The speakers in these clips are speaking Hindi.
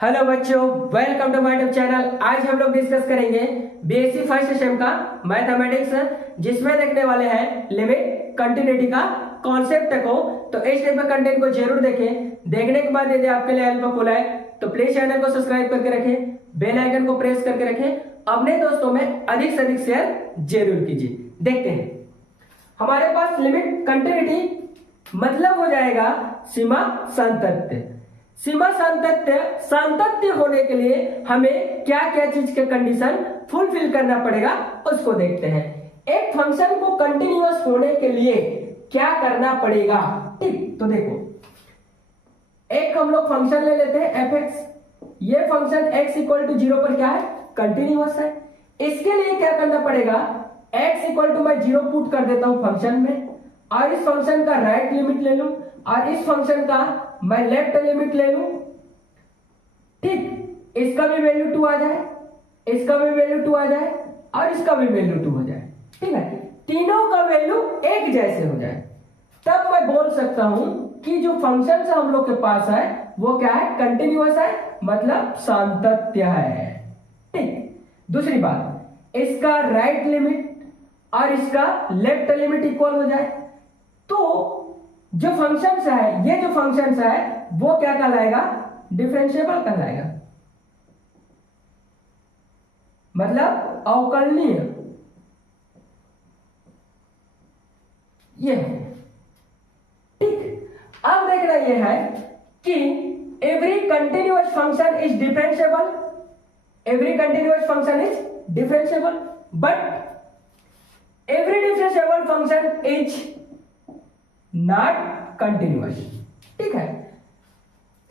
हेलो बच्चों, welcome to my YouTube channel. आज हम लोग डिस्कस करेंगे बीएससी फर्स्ट सेम का मैथमेटिक्स, जिसमें देखने वाले हैं लिमिट कंटिन्यूटी का कॉन्सेप्ट को। तो इस टाइप का कंटेंट को जरूर देखें। देखने के बाद यदि आपके लिए हेल्पफुल है तो प्लीज चैनल को सब्सक्राइब करके रखें, बेल आइकन को प्रेस करके रखें, अपने दोस्तों में अधिक से अधिक शेयर जरूर कीजिए। देखते हैं, हमारे पास लिमिट कंटिन्यूटी मतलब हो जाएगा सीमा सांतत्य। सीमा सांतत्य होने के लिए हमें क्या क्या चीज के कंडीशन फुलफिल करना पड़ेगा उसको देखते हैं। एक फंक्शन को कंटिन्यूअस होने के लिए क्या करना पड़ेगा, ठीक। तो देखो, एक हम लोग फंक्शन ले लेते हैं एफ एक्स। ये फंक्शन x इक्वल टू 0 पर क्या है, कंटिन्यूअस है। इसके लिए क्या करना पड़ेगा, x इक्वल टू मैं 0 पुट कर देता हूं फंक्शन में, और इस फंक्शन का राइट लिमिट ले लूं, और इस फंक्शन का मैं लेफ्ट लिमिट ले लूं, ठीक। इसका भी वैल्यू 2 आ जाए, इसका भी वैल्यू 2 आ जाए, और इसका भी वैल्यू 2 हो जाए, ठीक है। तीनों का वैल्यू एक जैसे हो जाए, तब मैं बोल सकता हूं कि जो फंक्शन हम लोग के पास है वो क्या है, कंटिन्यूअस है, मतलब सांतत्य है, ठीक। दूसरी बात, इसका राइट लिमिट और इसका लेफ्ट लिमिट इक्वल हो जाए, तो जो फंक्शंस है, ये जो फंक्शंस है वो क्या कहलाएगा, डिफरेंशिएबल कहलाएगा, मतलब अवकलनीय। ये ठीक। अब देखना ये है कि every continuous function is differentiable, every continuous function is differentiable, but every differentiable function is not continuous, ठीक है।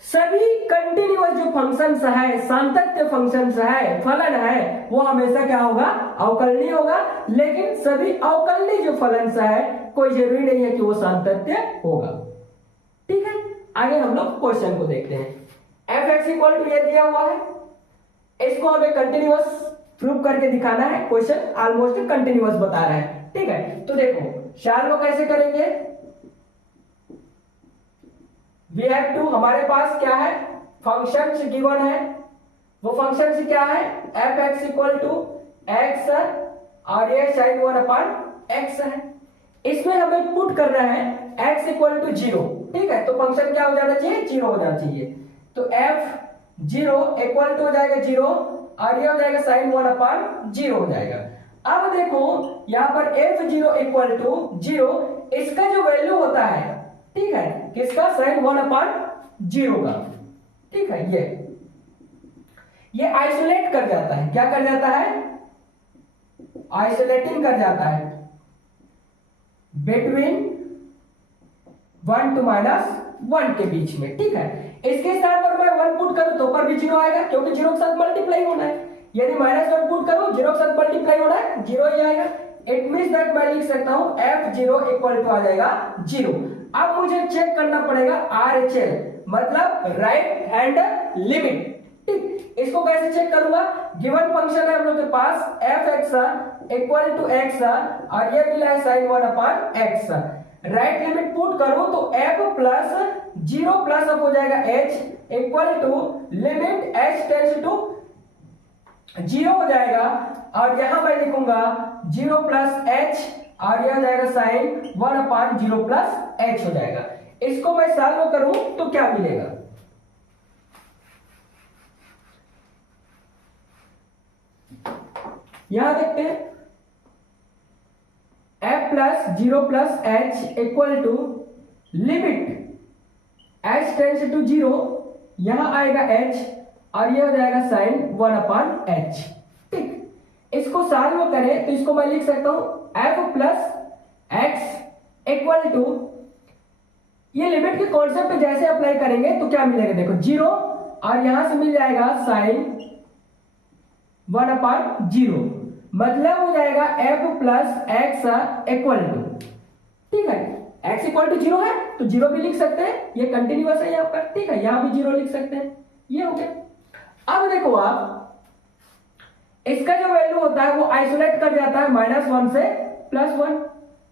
सभी कंटिन्यूअस जो फंक्शंस है, सांतत्य फंक्शंस है, फलन है, वो हमेशा क्या होगा, अवकलनीय होगा। लेकिन सभी अवकलनीय जो फलंस है कोई जरूरी नहीं है कि वो सांतत्य होगा, ठीक है। आगे हम लोग क्वेश्चन को देखते हैं। एफ एक्स इक्वल टू ये दिया हुआ है, इसको हमें कंटिन्यूअस प्रूव करके दिखाना है। क्वेश्चन ऑलमोस्ट कंटिन्यूअस बता रहा है, ठीक है। तो देखो सॉल्व कैसे करेंगे, वी हैव टू, हमारे पास क्या है, फंक्शन गिवन है, वो फंक्शन क्या है, f x equal to x और ये साइन 1/x है। इसमें हमें पुट करना है x इक्वल टू 0, ठीक है। तो फंक्शन क्या हो जाना चाहिए, 0 हो जाना चाहिए। तो f 0 इक्वल टू हो जाएगा 0, और ये हो जाएगा साइन 1/0 हो जाएगा। अब देखो यहां पर f0 इक्वल टू 0, इसका जो वैल्यू होता है, ठीक है, किसका, साइन 1/0 का, ठीक है। ये आइसोलेट कर जाता है, क्या कर जाता है, आइसोलेटिंग कर जाता है बिटवीन 1 to -1 के बीच में, ठीक है। इसके स्थान पर मैं 1 पुट करूं तो ऊपर भी 0 आएगा, क्योंकि 0 के साथ मल्टीप्लाई होना है। यदि -1 पुट करूं, 0 के साथ मल्टीप्लाई होना है, 0 ही आएगा। इट मींस दैट मैं लिख सकता हूं f0 इक्वल टू आ जाएगा 0। अब मुझे चेक करना पड़ेगा RHL, मतलब राइट हैंड लिमिट, ठीक। इसको कैसे चेक करूंगा, गिवन फंक्शन है हम लोग के पास f(x) इक्वल टू x, और ये मिला है sin 1/x। Right limit put करूं तो f प्लस 0 प्लस अब हो जाएगा h equal to limit h tends to 0 हो जाएगा, और यहां मैं लिखूंगा 0 प्लस h, और यह हो जाएगा साइन 1/0 प्लस h हो जाएगा। इसको मैं सॉल्व करूं तो क्या मिलेगा, यहां देखते हैं, f plus 0 plus h equal to limit h tends to 0, यहां आएगा h, और यह हो जाएगा साइन 1/h, ठीक। इसको सॉल्व करें तो इसको मैं लिख सकता हूं f plus x equal to, ये लिमिट के कॉन्सेप्ट जैसे अप्लाई करेंगे तो क्या मिलेगा, देखो 0, और यहां से मिल जाएगा साइन 1/0, मतलब हो जाएगा f plus x equal to, ठीक है। x इक्वल टू 0 है तो 0 भी लिख सकते हैं, ये कंटिन्यूअस है यहां पर, ठीक है, यहां भी 0 लिख सकते हैं, ये हो गया। अब देखो आप, इसका जो वैल्यू होता है वो आइसोलेट कर जाता है -1 से +1।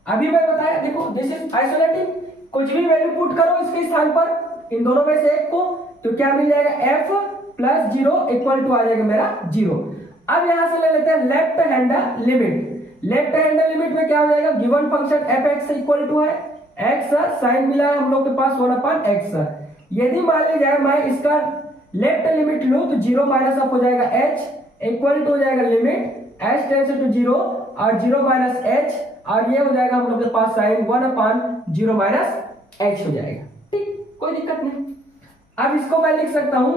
अभी मैं बताया, देखो दिस इज आइसोलेटिंग, कुछ भी वैल्यू पुट करो इसके स्थान पर, इन दोनों में से एक को, तो क्या मिल जाएगा f प्लस 0 इक्वल टू आ जाएगा मेरा 0। अब यहां से ले लेते हैं left hand limit. Left hand limit में क्या हो जाएगा, given function f x equal to है एक्स, साइन मिला है हम लोग के पास 1/x। यदि मान ली जाए मैं इसका लेफ्ट लिमिट लूं तो 0 माइनस अप हो जाएगा h इक्वल टू हो जाएगा लिमिट h टेंड्स टू 0 और 0 माइनस h, और ये हो जाएगा हम लोग के पास साइन 1/0 माइनस h हो जाएगा। ठीक, कोई दिक्कत नहीं। अब इसको मैं लिख सकता हूं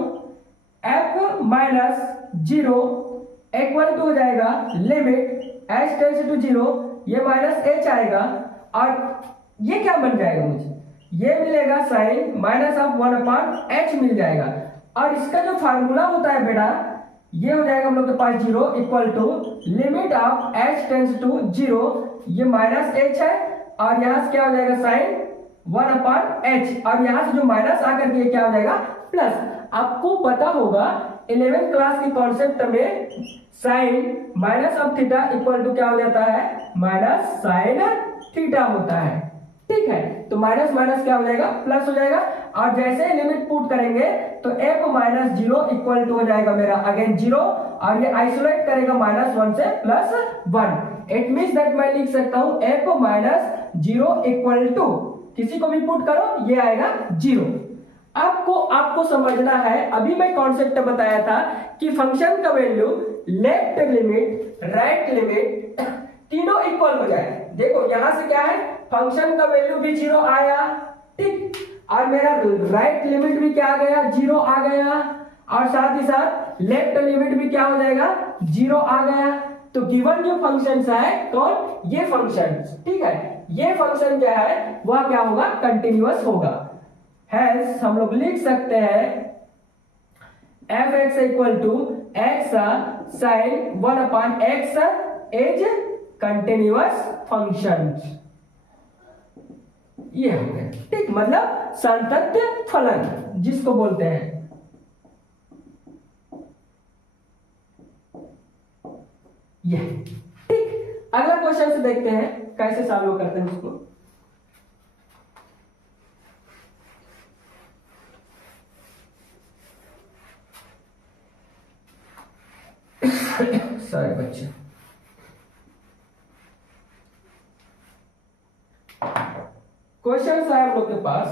f माइनस 0 इक्वल टू हो जाएगा लिमिट h टेंड्स टू 0, ये माइनस h आएगा और ये क्या बन जाएगा, मुझे ये मिलेगा साइन माइनस ऑफ 1/h मिल जाएगा। और इसका जो फार्मूला होता है बेटा, ये हो जाएगा हम लोग के पास 0 equal to limit of h tends to 0, ये माइनस h है और यहां से क्या हो जाएगा साइन 1/h, और यहां से जो माइनस आकर के क्या हो जाएगा प्लस। आपको पता होगा 11th क्लास के कॉन्सेप्ट में sine minus of theta equal to क्या हो जाता है, माइनस साइन थीटा होता है। ठीक है, तो माइनस माइनस क्या हो जाएगा प्लस हो जाएगा, और जैसे लिमिट पुट करेंगे तो f माइनस 0 इक्वल टू हो जाएगा मेरा अगेन 0, और ये आइसोलेट करेगा -1 से +1। इट मींस दैट मैं लिख सकता हूं f माइनस 0 इक्वल टू, किसी को भी पुट करो ये आएगा 0। आपको समझना है, अभी मैं कॉन्सेप्ट बताया था कि फंक्शन का value left limit right limit तीनों इक्वल हो जाए। देखो यहां से क्या है, फंक्शन का वैल्यू भी 0 आया, ठीक, और मेरा राइट लिमिट भी क्या आ गया 0 आ गया, और साथ ही साथ लेफ्ट लिमिट भी क्या हो जाएगा 0 आ गया। तो गिवन जो फंक्शंस है कौन, ये फंक्शंस, ठीक है, ये फंक्शन क्या है वह क्या होगा कंटिन्यूअस होगा। हेंस हम लोग लिख सकते हैं f x equal to x sine 1/x is continuous function. ये हो गया, ठीक, मतलब संतत्य फलन जिसको बोलते हैं। ये ठीक, अगला क्वेश्चन से देखते हैं कैसे सॉल्व करते हैं उसको। सॉरी बच्चे, क्वेश्चन है हम लोग के पास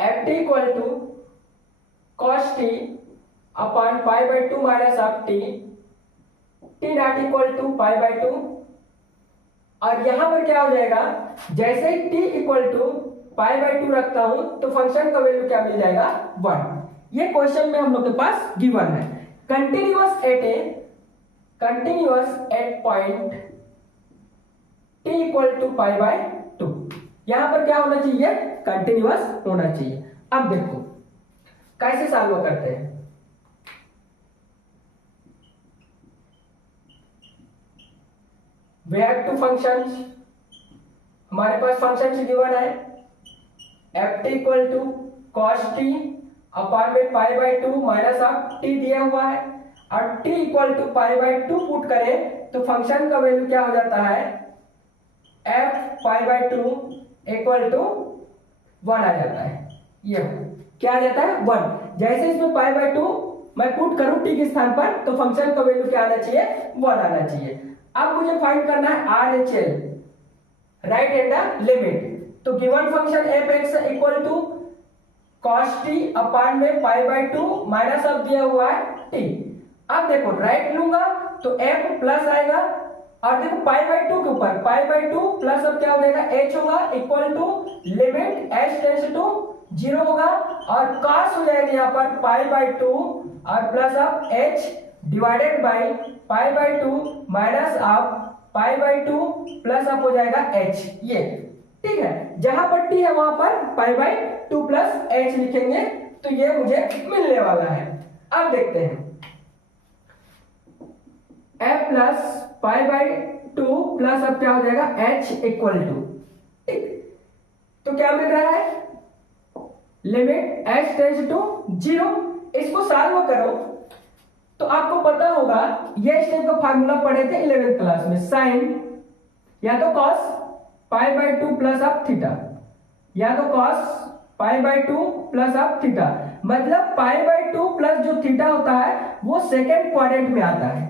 F T equal to cos T upon π/2 minus of T, T not equal to π/2, और यहां पर क्या हो जाएगा, जैसे ही टी इक्वल टू π/2 रखता हूं तो फंक्शन का वैल्यू क्या मिल जाएगा 1। ये क्वेश्चन में हम लोग के पास गिवन है continuous at point t equal to π/2, यहां पर क्या होना चाहिए कंटिन्यूअस होना चाहिए। अब देखो कैसे सॉल्व करते हैं। वी हैव टू फंक्शंस, हमारे पास फंक्शन गिवन है f T equal to cos T upon में π/2 माइनस ऑफ टी दिया हुआ है, और t इक्वल टू π/2 पुट करें तो फंक्शन का वैल्यू क्या हो जाता है f π/2 इक्वल टू 1 आ जाता है। ये क्या आ जाता है 1। जैसे इसमें π/2 मैं पुट करूं t के स्थान पर तो फंक्शन का वैल्यू क्या आना चाहिए 1 आना चाहिए। अब मुझे फाइंड करना है RHL, राइट हैंड लिमिट। तो given function f(x) equal to cos t upon में π/2 माइनस अब दिया हुआ है t। अब देखो राइट लूंगा तो f प्लस आएगा, और देखो π/2 के ऊपर π/2 प्लस अब क्या हो जाएगा h होगा equal to limit h tends to 0 होगा, और cos हो जाएगा यहाँ पर π/2 और प्लस अब h डिवाइडेड बाय π/2 माइनस अब π/2 प्लस अब हो जाएगा h। ये ठीक है, जहां पर t है वहां पर π/2 प्लस h लिखेंगे तो ये मुझे मिलने वाला है। अब देखते हैं f प्लस π/2 प्लस अब क्या हो जाएगा h इक्वल टू, ठीक, तो क्या मिल रहा है लिमिट h टेंड्स टू 0। इसको सॉल्व करो तो आपको पता होगा, ये स्टेप का फार्मूला पढ़े थे 11th क्लास में, साइन या तो cos π/2 प्लस ऑफ थीटा, या तो cos pi by 2 plus of theta, मतलब पाई बाई 2 प्लस जो थीटा होता है वो सेकेंड क्वाड्रेंट में आता है।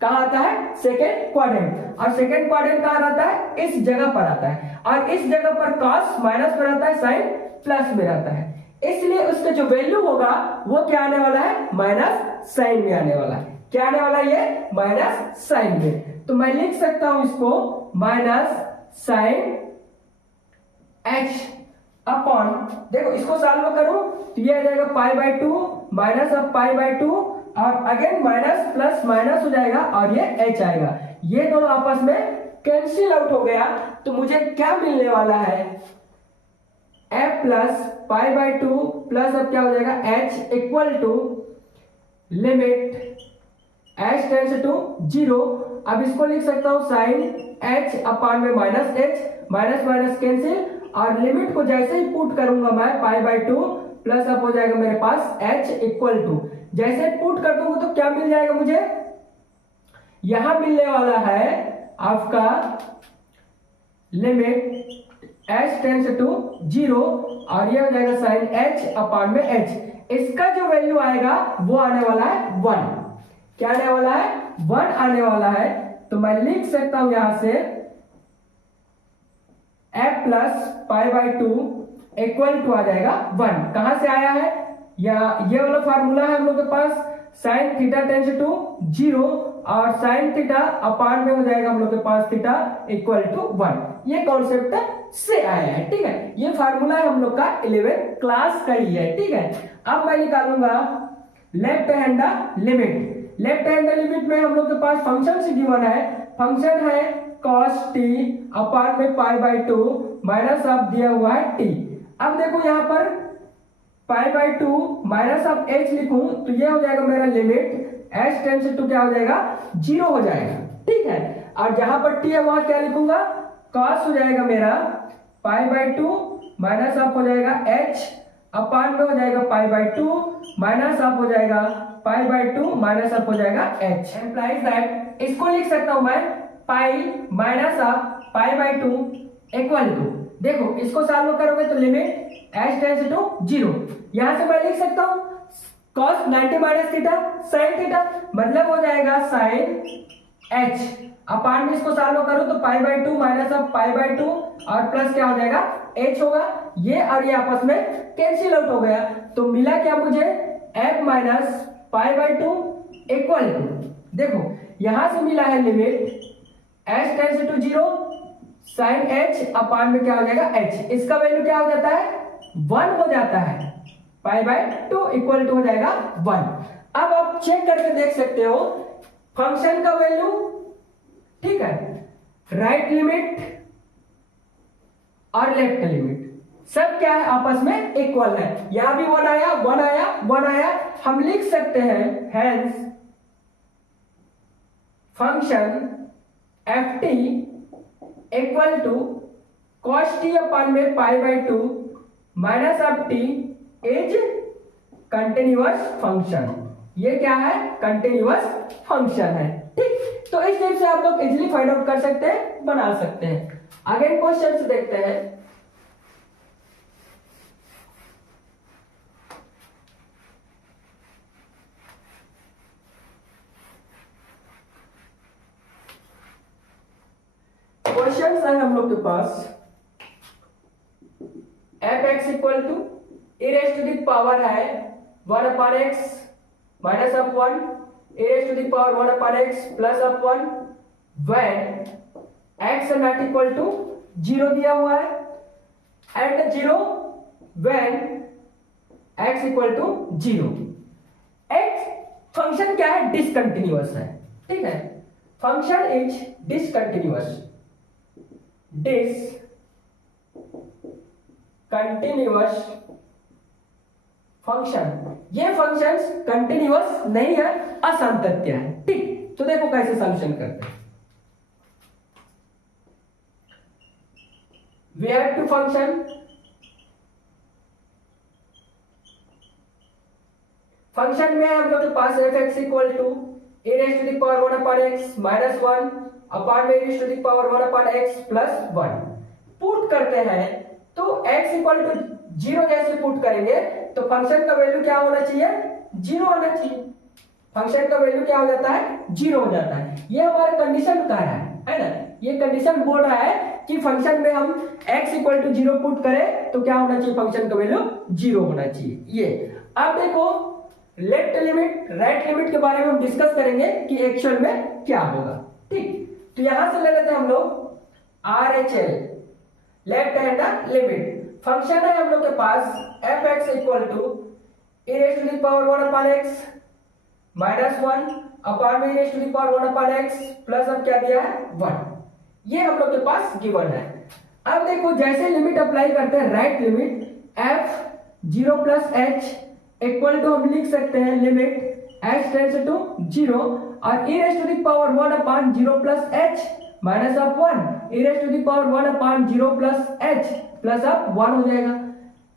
कहाँ आता है? Second quadrant. और सेकेंड क्वाड्रेंट कहाँ रहता है? इस जगह पर आता है। और इस जगह पर कॉस माइनस में रहता है, साइन प्लस में रहता है, इसलिए उसका जो वैल्यू होगा वो क्या आने वाला है? माइनस साइन में आने वाला है। क्या आने वाला है? ये माइनस साइन में। तो मैं लिख सकता हूं इसको माइनस साइन एच अपॉन, देखो इसको सॉल्व करूं तो ये आ जाएगा पाई by 2 minus of pi by 2 और अगेन माइनस प्लस माइनस हो जाएगा और ये एच आएगा। ये दोनों आपस में कैंसिल आउट हो गया तो मुझे क्या मिलने वाला है? F plus pi by 2 plus अब क्या हो जाएगा? H equal to limit h tends to 0। अब इसको लिख सकता हूं साइन एच अपॉन में minus h, minus minus cancel, और लिमिट को जैसे ही पुट करूंगा मैं पाई बाई 2 प्लस अब हो जाएगा मेरे पास एच इक्वल टू, जैसे पुट कर दूंगा तो क्या मिल जाएगा मुझे? यहां मिलने वाला है आपका लिमिट एच टेंड्स टू 0 और ये हो जाएगा साइन एच अपॉन में एच। इसका जो वैल्यू आएगा वो आने वाला है 1। क्या आने वाला है? 1 आने वाला है। तो मैं लिख सकता हूं यहां से F plus pi by 2 equal to आ जाएगा 1। कहां से आया है? या ये वाला फार्मूला है हम लोग के पास, साइन थीटा टेंस टू 0 और साइन थीटा अपान में हो जाएगा हम लोग के पास थीटा इक्वल टू 1। ये कॉन्सेप्ट से आया है, ठीक है। ये फार्मूला है हम लोग का 11th क्लास का ही है, ठीक है। अब मैं निकालूंगा left hand limit. Left hand limit में हम लोग के पास फंक्शन से गिवन है, फंक्शन है cos t अपान में पाई बाई 2 माइनस ऑफ दिया हुआ है t। अब देखो यहां पर पाई बाई 2 माइनस ऑफ h लिखूं तो ये हो जाएगा मेरा लिमिट h टेंड्स टू क्या हो जाएगा? 0 हो जाएगा, ठीक है। और जहां पर t है वहां क्या लिखूंगा? cos हो जाएगा मेरा पाई बाई 2 माइनस ऑफ हो जाएगा h अपान में हो जाएगा पाई बाई 2 माइनस ऑफ हो जाएगा पाई बाई 2 माइनस ऑफ हो जाएगा h। एम्प्लाइज दैट इसको लिख सकता हूं मैं pi minus of pi by 2 equal to, देखो इसको सॉल्व करोगे तो लिमिट h टेंड्स टू 0। यहां से मैं लिख सकता हूं cos 90 minus theta sin theta, मतलब हो जाएगा sin h अपान में इसको सॉल्व करो तो पाई by 2 minus of pi by 2 और प्लस क्या हो जाएगा? h होगा। ये और ये आपस में कैंसिल आउट हो गया तो मिला क्या मुझे? f minus pi by 2 equal to, देखो यहां से मिला है limit h tends to 0 sin h upon में क्या हो जाएगा? h। इसका वैल्यू क्या हो जाता है? 1 हो जाता है। पाई बाई 2 इक्वल टू हो जाएगा 1। अब आप चेक करके देख सकते हो फंक्शन का वैल्यू, ठीक है, राइट लिमिट और लेफ्ट लिमिट सब क्या है? आपस में इक्वल है। यहां भी 1 आया 1 आया 1 आया, हम लिख सकते हैं hence function F T equal to cos T upon में pi by 2 minus of T is continuous function. ये क्या है? कंटिन्यूअस फंक्शन है, ठीक। तो इस टाइप से आप लोग इजीली फाइंड आउट कर सकते हैं, बना सकते हैं। आगे क्वेश्चन से देखते हैं। क्वेश्चन है हम लोग के पास F x equal to A raise to the power है 1 upon X minus of 1 A raise to the power 1 upon X plus of 1 when X not equal to 0 दिया हुआ है and 0 when X equal to 0। X function क्या है? डिसकंटिन्यूअस है, ठीक है। Function is discontinuous, continuous function. ये फंक्शंस कंटिन्यूअस नहीं है, असंतत्य है, ठीक। तो देखो कैसे सॉल्यूशन करते हैं। वी हैव टू फंक्शन में हम लोग के पास F x equal to A raise to the power 1 upon X minus 1 upon में A raise to the power 1 upon X plus 1 put करते हैं तो x इक्वल टू जीरो जैसे पुट करेंगे तो फंक्शन का वैल्यू क्या होना चाहिए, जीरो होना चाहिए। फंक्शन का वैल्यू क्या हो जाता है, जीरो हो जाता है। ये हमारा कंडीशन कह रहा है ना, ये कंडीशन बोल रहा है कि फंक्शन में हम x equal to zero put करें तो क्या होना चाहिए, फंक्शन का वैल्यू जीरो होना चाहिए। ये अब देखो लेफ्ट लिमिट राइट लिमिट के बारे में हम डिस्कस करेंगे कि एक्चुअल में क्या होगा। ठीक, तो यहां से ले लेते हैं हम लोग RHL left hand limit. Function है हम लोग के पास f(x) equal to e raised to the power 1 upon x minus 1 upon में e raised to the power 1 upon x plus अब क्या दिया है 1। ये हम लोग के पास गिवन है। अब देखो जैसे लिमिट अप्लाई करते हैं right limit f 0 plus h equal to हम लिख सकते हैं लिमिट h टेंड्स टू 0 और e raised to the power 1 upon 0 plus h minus of 1 e raised to the power 1 upon 0 plus h plus अब 1 हो जाएगा।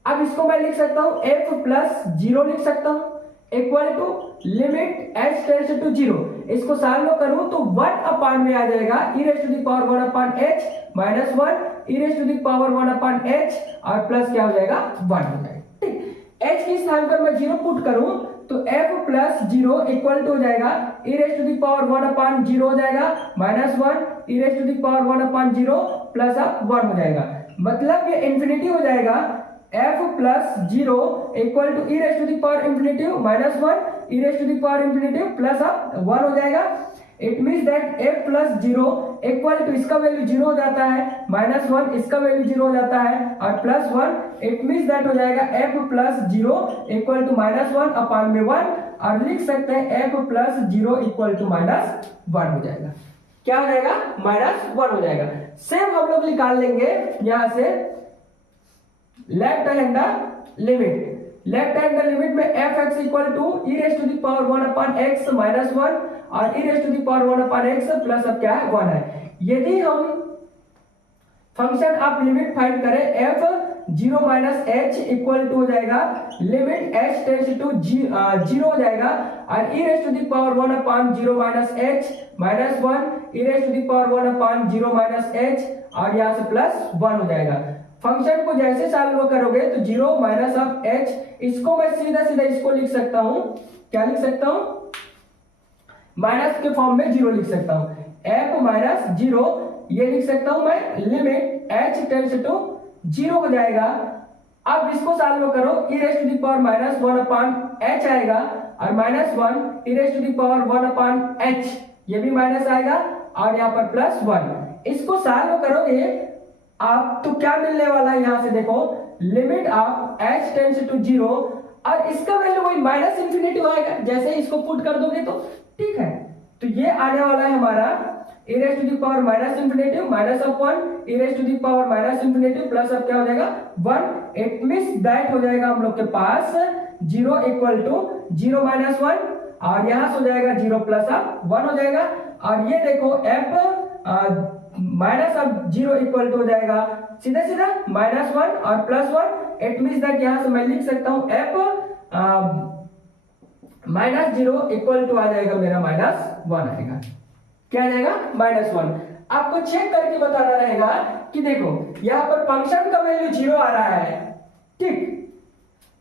अब इसको मैं लिख सकता हूं f प्लस 0 लिख सकता हूं equal to limit h tends to 0। इसको सॉल्व करूं तो 1 अपॉन में आ जाएगा e raised to the power 1 upon h minus 1 e raised to the power 1 upon h और प्लस क्या हो जाएगा 1 हो जाएगा। ठीक, h की स्थान पर मैं 0 पुट करूं तो f प्लस 0 इक्वल टू हो जाएगा e raised to the power 1 upon 0 हो जाएगा minus 1 e raised to the power 1 upon 0 plus अब 1 हो जाएगा। मतलब ये इंफिनिटी हो जाएगा f plus 0 equal to e raised to the power infinity minus 1 e raised to the power infinity plus अब 1 हो जाएगा। It means that f plus 0 equal to इसका वैल्यू 0 हो जाता है माइनस 1 इसका वैल्यू 0 हो जाता है और प्लस 1। इट मींस दैट हो जाएगा f plus 0 equal to minus 1 upon में 1 और लिख सकते हैं f plus 0 equal to minus 1 हो जाएगा। क्या हो जाएगा, माइनस 1 हो जाएगा। सेम हम लोग निकाल लेंगे यहां से left hand limit. Left hand limit में f(x) equal to e raised to the power 1 upon x minus 1 और e raised to the power 1 upon x plus अब क्या है 1 है। यदि हम फंक्शन आप लिमिट फाइंड करें f 0 minus h equal to हो जाएगा लिमिट h टेंड्स टू 0 हो जाएगा और e raised to the power 1 upon 0 minus h minus 1 e raised to the power 1 upon 0 minus h और यहाँ से प्लस 1 हो जाएगा। फंक्शन को जैसे सॉल्व करोगे तो 0 माइनस ऑफ h, इसको मैं सीधा सीधा इसको लिख सकता हूं, क्या लिख सकता हूं, माइनस के फॉर्म में 0 लिख सकता हूं f माइनस 0 ये लिख सकता हूं मैं लिमिट h टेंड्स टू 0 हो जाएगा। अब इसको सॉल्व करो e raised to the power minus 1 upon h आएगा और minus 1 e raised to the power 1 upon h ये भी माइनस आएगा और यहाँ पर प्लस 1। इसको सॉल्व करोगे आप तो क्या मिलने वाला है, यहां से देखो limit of h tends to 0 और इसका वैल्यू वही माइनस इंफिनिटी आएगा जैसे इसको पुट कर दोगे तो। ठीक है, तो ये आने वाला है हमारा e raised to the power minus infinity minus of 1 e raised to the power minus infinity plus अब क्या हो जाएगा 1। इट मींस दैट हो जाएगा हम लोग के पास 0 इक्वल टू 0 माइनस 1 और यहां से हो जाएगा 0 प्लस अब 1 हो जाएगा और ये देखो f माइनस अब 0 इक्वल टू हो जाएगा सीधा सीधा माइनस 1 और प्लस 1। इट मींस दैट यहां से मैं लिख सकता हूं f माइनस 0 इक्वल टू आ जाएगा मेरा माइनस 1 आएगा। क्या आ जाएगा, माइनस 1। आपको चेक करके बताना रहेगा कि देखो यहां पर फंक्शन का वैल्यू 0 आ रहा है, ठीक,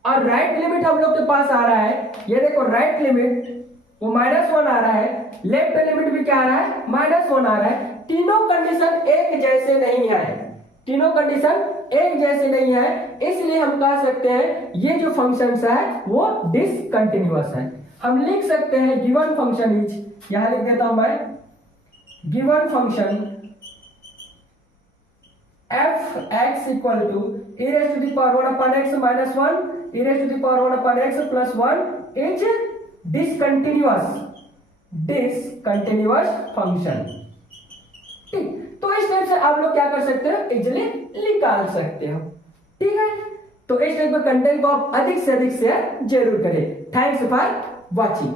और राइट लिमिट हम लोग के पास आ रहा है। ये देखो राइट लिमिट वो माइनस 1 आ रहा है, लेफ्ट लिमिट भी क्या आ रहा है, माइनस 1 आ रहा है। तीनों कंडीशन एक जैसे नहीं है, तीनों कंडीशन एक जैसे नहीं है, इसलिए हम कह सकते हैं ये जो फंक्शंस है वो डिसकंटिन्यूअस है। हम लिख सकते हैं गिवन फंक्शन इज, यहां लिख देता हूं मैं, given function f(x) equal to e raised to the power 1 upon x minus 1 e raised to the power 1 upon x plus 1 is discontinuous function. ठीक, तो इस टाइप से आप लोग क्या कर सकते हो, इजिली निकाल सकते हो। ठीक है, तो इस टाइप के कंटेंट को आप अधिक से अधिक शेयर जरूर करें। Thanks for watching.